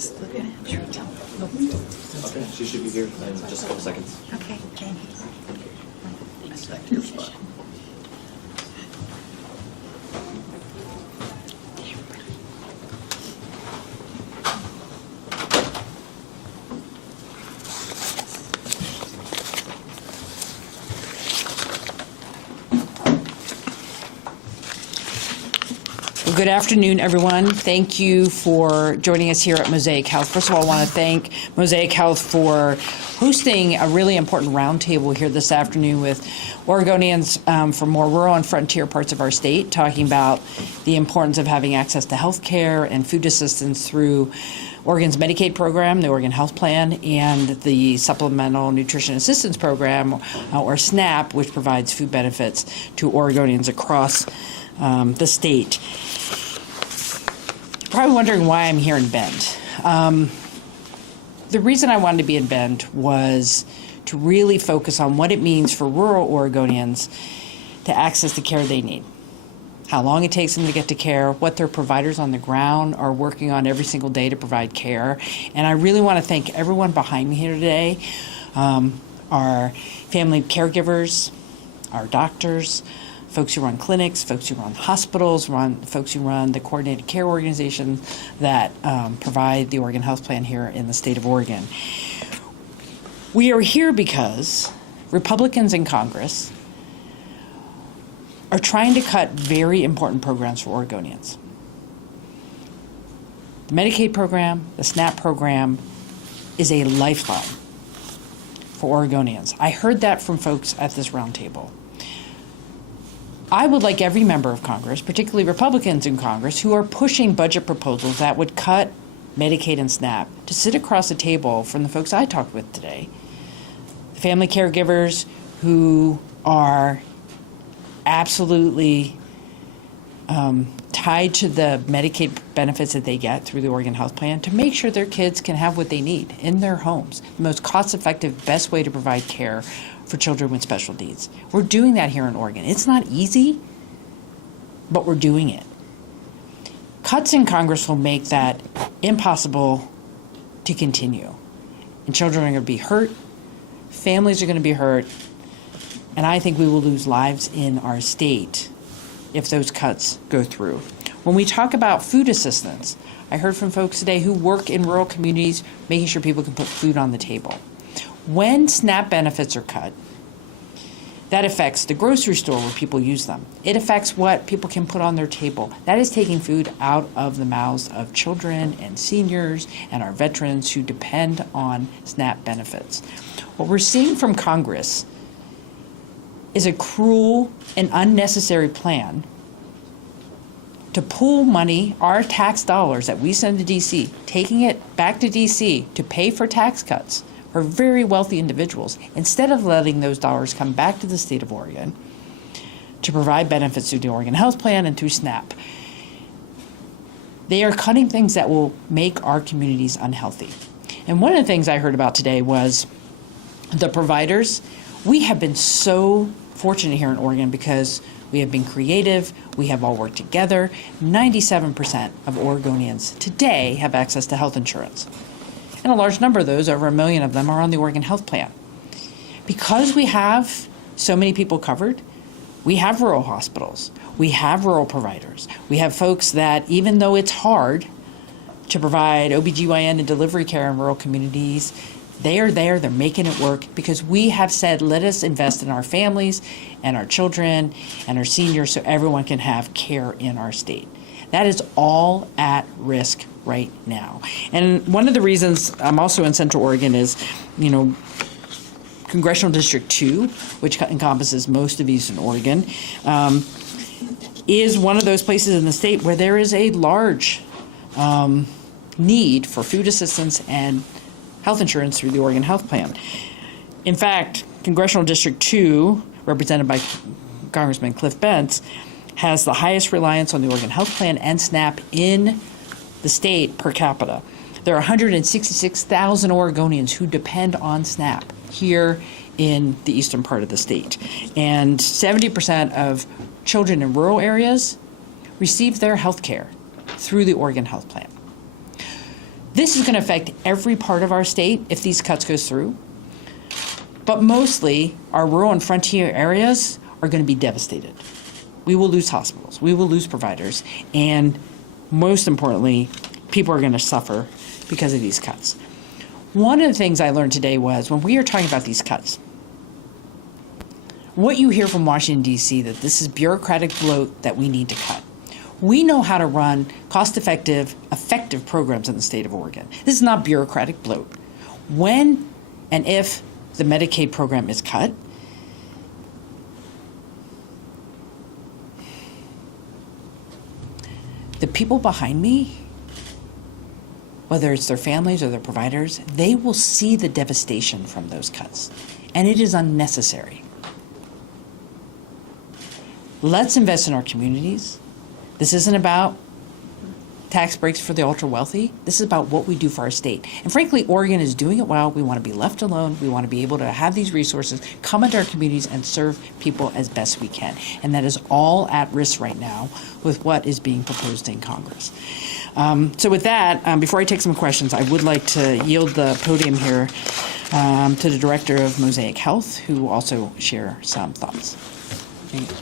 Just look at it. Sure. Okay, she should be here in just a couple seconds. Okay, thank you. Back to your spot. Well, good afternoon, everyone. Thank you for joining us here at Mosaic Health. First of all, I want to thank Mosaic Health for hosting a really important roundtable here this afternoon with Oregonians from more rural and frontier parts of our state, talking about the importance of having access to health care and food assistance through Oregon's Medicaid program, the Oregon Health Plan, and the Supplemental Nutrition Assistance Program, or SNAP, which provides food benefits to Oregonians across the state. Probably wondering why I'm here in Bend. The reason I wanted to be in Bend was to really focus on what it means for rural Oregonians to access the care they need, how long it takes them to get to care, what their providers on the ground are working on every single day to provide care. And I really want to thank everyone behind me here today, our family caregivers, our doctors, folks who run clinics, folks who run hospitals, folks who run the coordinated care organizations that provide the Oregon Health Plan here in the state of Oregon. We are here because Republicans in Congress are trying to cut very important programs for Oregonians. The Medicaid program, the SNAP program, is a lifeline for Oregonians. I heard that from folks at this roundtable. I would like every member of Congress, particularly Republicans in Congress, who are pushing budget proposals that would cut Medicaid and SNAP, to sit across the table from the folks I talked with today, the family caregivers who are absolutely tied to the Medicaid benefits that they get through the Oregon Health Plan, to make sure their kids can have what they need in their homes, the most cost-effective, best way to provide care for children with special needs. We're doing that here in Oregon. It's not easy, but we're doing it. Cuts in Congress will make that impossible to continue. And children are going to be hurt, families are going to be hurt, and I think we will lose lives in our state if those cuts go through. When we talk about food assistance, I heard from folks today who work in rural communities, making sure people can put food on the table. When SNAP benefits are cut, that affects the grocery store where people use them. It affects what people can put on their table. That is taking food out of the mouths of children and seniors and our veterans who depend on SNAP benefits. What we're seeing from Congress is a cruel and unnecessary plan to pool money, our tax dollars that we send to D.C., taking it back to D.C. to pay for tax cuts for very wealthy individuals, instead of letting those dollars come back to the state of Oregon to provide benefits through the Oregon Health Plan and through SNAP. They are cutting things that will make our communities unhealthy. And one of the things I heard about today was the providers. We have been so fortunate here in Oregon because we have been creative, we have all worked together. 97% of Oregonians today have access to health insurance. And a large number of those, over 1 million of them, are on the Oregon Health Plan. Because we have so many people covered, we have rural hospitals, we have rural providers, we have folks that, even though it's hard to provide OBGYN and delivery care in rural communities, they are there, they're making it work, because we have said, let us invest in our families and our children and our seniors so everyone can have care in our state. That is all at risk right now. And one of the reasons I'm also in Central Oregon is, Congressional District 2, which encompasses most of Eastern Oregon, is one of those places in the state where there is a large need for food assistance and health insurance through the Oregon Health Plan. In fact, Congressional District 2, represented by Congressman Cliff Bentz, has the highest reliance on the Oregon Health Plan and SNAP in the state per capita. There are 166,000 Oregonians who depend on SNAP here in the eastern part of the state. And 70% of children in rural areas receive their health care through the Oregon Health Plan. This is going to affect every part of our state if these cuts goes through. But mostly, our rural and frontier areas are going to be devastated. We will lose hospitals, we will lose providers, and most importantly, people are going to suffer because of these cuts. One of the things I learned today was when we are talking about these cuts, what you hear from Washington, D.C., that this is bureaucratic bloat that we need to cut. We know how to run cost-effective, effective programs in the state of Oregon. This is not bureaucratic bloat. When and if the Medicaid program is cut, the people behind me, whether it's their families or their providers, they will see the devastation from those cuts, and it is unnecessary. Let's invest in our communities. This isn't about tax breaks for the ultra wealthy. This is about what we do for our state. And frankly, Oregon is doing it well. We want to be left alone. We want to be able to have these resources come into our communities and serve people as best we can. And that is all at risk right now with what is being proposed in Congress. So with that, before I take some questions, I would like to yield the podium here to the Director of Mosaic Health, who will also share some thoughts. Thank you.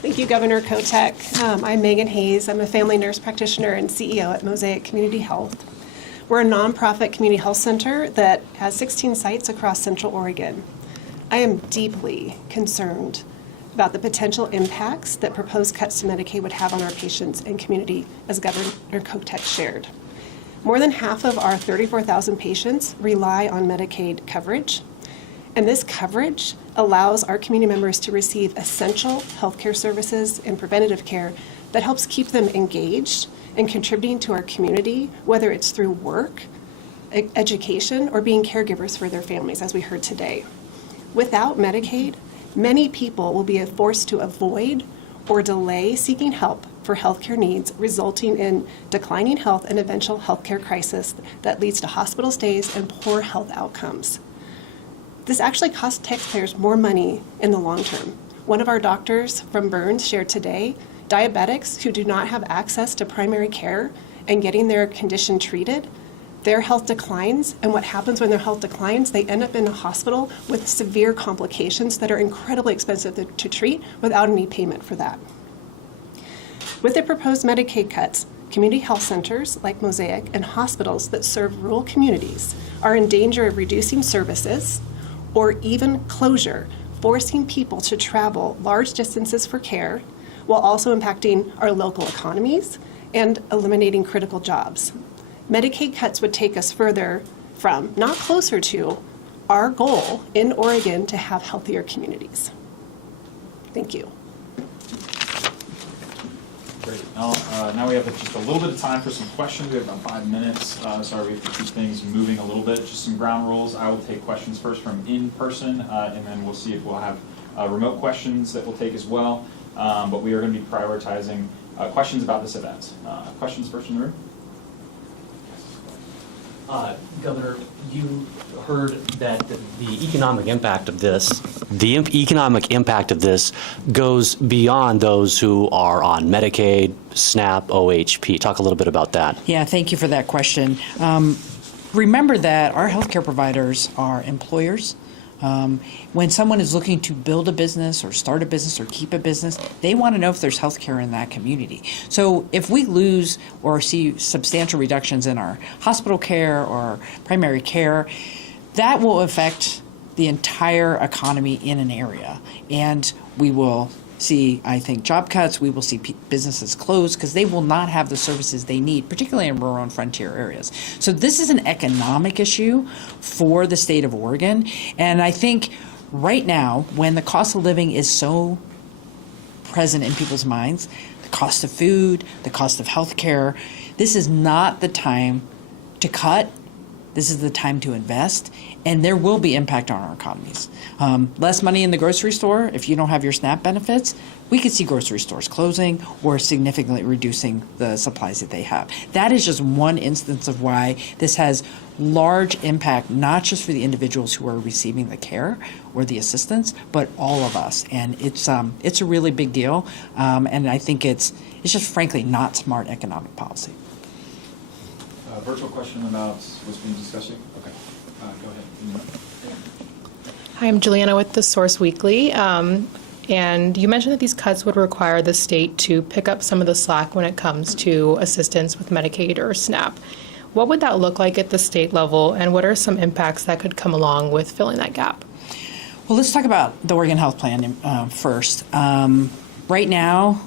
Thank you, Governor Kotek. I'm Megan Hayes. I'm a family nurse practitioner and CEO at Mosaic Community Health. We're a nonprofit community health center that has 16 sites across Central Oregon. I am deeply concerned about the potential impacts that proposed cuts to Medicaid would have on our patients and community, as Governor Kotek shared. More than half of our 34,000 patients rely on Medicaid coverage. And this coverage allows our community members to receive essential healthcare services and preventative care that helps keep them engaged and contributing to our community, whether it's through work, education, or being caregivers for their families, as we heard today. Without Medicaid, many people will be forced to avoid or delay seeking help for healthcare needs, resulting in declining health and eventual healthcare crisis that leads to hospital stays and poor health outcomes. This actually costs taxpayers more money in the long term. One of our doctors from Burns shared today, diabetics who do not have access to primary care and getting their condition treated, their health declines, and what happens when their health declines, they end up in a hospital with severe complications that are incredibly expensive to treat without any payment for that. With the proposed Medicaid cuts, community health centers like Mosaic and hospitals that serve rural communities are in danger of reducing services or even closure, forcing people to travel large distances for care, while also impacting our local economies and eliminating critical jobs. Medicaid cuts would take us further from, not closer to, our goal in Oregon to have healthier communities. Thank you. Great. Now we have just a little bit of time for some questions. We have about 5 minutes. Sorry, we have to keep things moving a little bit. Just some ground rules. I will take questions first from in person, and then we'll see if we'll have remote questions that we'll take as well. But we are going to be prioritizing questions about this event. Questions first in the room? Governor, you heard that the economic impact of this, economic impact of this goes beyond those who are on Medicaid, SNAP, OHP. Talk a little bit about that. Yeah, thank you for that question. Remember that our healthcare providers are employers. When someone is looking to build a business or start a business or keep a business, they want to know if there's healthcare in that community. So if we lose or see substantial reductions in our hospital care or primary care, that will affect the entire economy in an area. And we will see, I think, job cuts. We will see businesses close because they will not have the services they need, particularly in rural and frontier areas. So this is an economic issue for the state of Oregon. And I think right now, when the cost of living is so present in people's minds, the cost of food, the cost of health care, this is not the time to cut. This is the time to invest, and there will be impact on our economies. Less money in the grocery store, if you don't have your SNAP benefits, we could see grocery stores closing or significantly reducing the supplies that they have. That is just one instance of why this has large impact, not just for the individuals who are receiving the care or the assistance, but all of us. And it's a really big deal, and I think it's just frankly not smart economic policy. Virtual question about what's being discussed here? Okay, go ahead. Hi, I'm Juliana with The Source Weekly. And you mentioned that these cuts would require the state to pick up some of the slack when it comes to assistance with Medicaid or SNAP. What would that look like at the state level, and what are some impacts that could come along with filling that gap? Well, let's talk about the Oregon Health Plan first. Right now,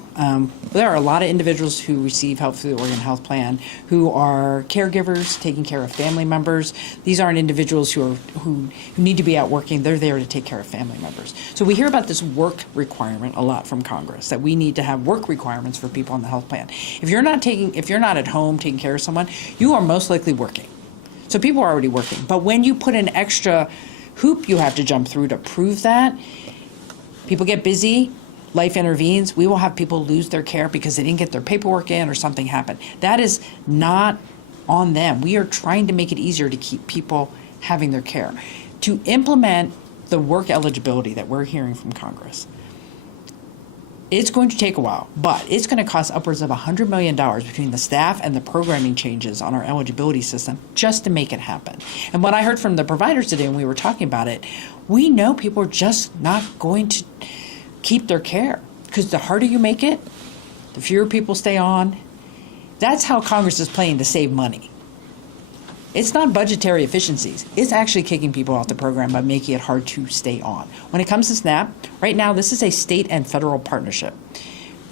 there are a lot of individuals who receive help through the Oregon Health Plan who are caregivers, taking care of family members. These aren't individuals who need to be out working. They're there to take care of family members. So we hear about this work requirement a lot from Congress, that we need to have work requirements for people on the health plan. If you're not at home taking care of someone, you are most likely working. So people are already working. But when you put an extra hoop you have to jump through to prove that, people get busy. Life intervenes, we will have people lose their care because they didn't get their paperwork in or something happened. That is not on them. We are trying to make it easier to keep people having their care. To implement the work eligibility that we're hearing from Congress, it's going to take a while, but it's going to cost upwards of $100 million between the staff and the programming changes on our eligibility system just to make it happen. And what I heard from the providers today when we were talking about it, we know people are just not going to keep their care, because the harder you make it, the fewer people stay on. That's how Congress is playing to save money. It's not budgetary efficiencies. It's actually kicking people off the program by making it hard to stay on. When it comes to SNAP, right now this is a state and federal partnership.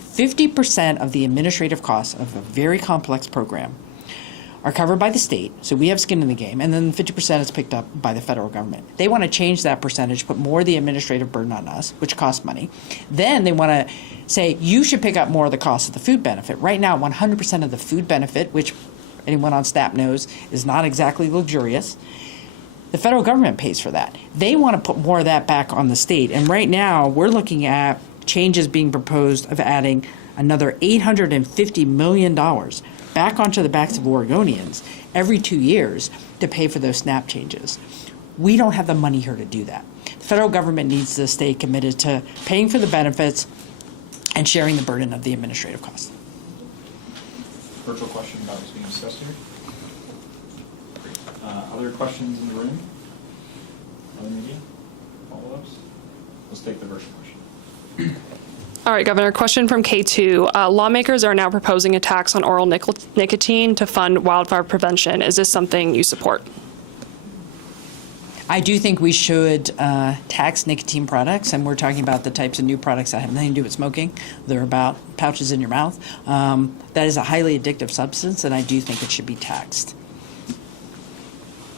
50% of the administrative costs of a very complex program are covered by the state, so we have skin in the game, and then 50% is picked up by the federal government. They want to change that percentage, put more of the administrative burden on us, which costs money. Then they want to say, you should pick up more of the cost of the food benefit. Right now, 100% of the food benefit, which anyone on SNAP knows is not exactly luxurious, the federal government pays for that. They want to put more of that back on the state, and right now we're looking at changes being proposed of adding another $850 million back onto the backs of Oregonians every 2 years to pay for those SNAP changes. We don't have the money here to do that. The federal government needs to stay committed to paying for the benefits and sharing the burden of the administrative costs. Virtual question about what's being discussed here? Other questions in the room? Other media? Follow-ups? Let's take the virtual question. All right, Governor, question from K2. Lawmakers are now proposing a tax on oral nicotine to fund wildfire prevention. Is this something you support? I do think we should tax nicotine products, and we're talking about the types of new products that have nothing to do with smoking. They're about pouches in your mouth. That is a highly addictive substance, and I do think it should be taxed.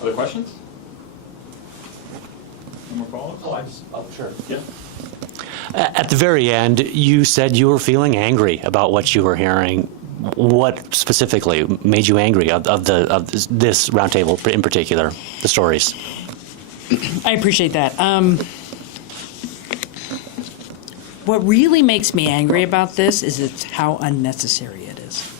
Other questions? No more follow-ups? Sure. Yeah. At the very end, you said you were feeling angry about what you were hearing. What specifically made you angry of this roundtable in particular, the stories? I appreciate that. What really makes me angry about this is it's how unnecessary it is.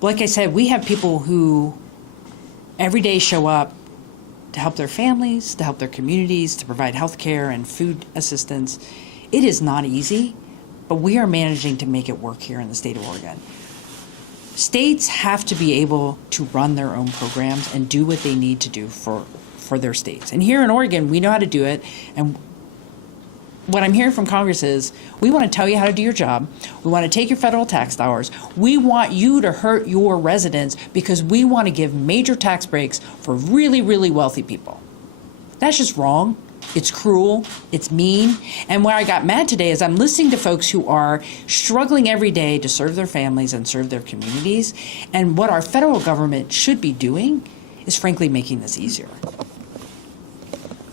Like I said, we have people who every day show up to help their families, to help their communities, to provide health care and food assistance. It is not easy, but we are managing to make it work here in the state of Oregon. States have to be able to run their own programs and do what they need to do for their states. And here in Oregon, we know how to do it. And what I'm hearing from Congress is, we want to tell you how to do your job. We want to take your federal tax dollars. We want you to hurt your residents because we want to give major tax breaks for really, really wealthy people. That's just wrong. It's cruel. It's mean. And where I got mad today is I'm listening to folks who are struggling every day to serve their families and serve their communities. And what our federal government should be doing is frankly making this easier.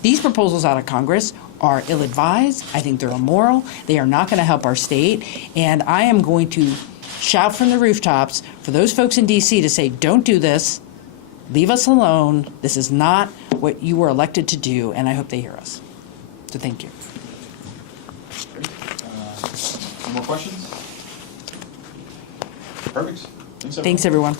These proposals out of Congress are ill-advised. I think they're immoral. They are not going to help our state. And I am going to shout from the rooftops for those folks in D.C. to say, don't do this. Leave us alone. This is not what you were elected to do, and I hope they hear us. So thank you. Great. Any more questions? Perfect. Thanks, everyone. Thanks, everyone.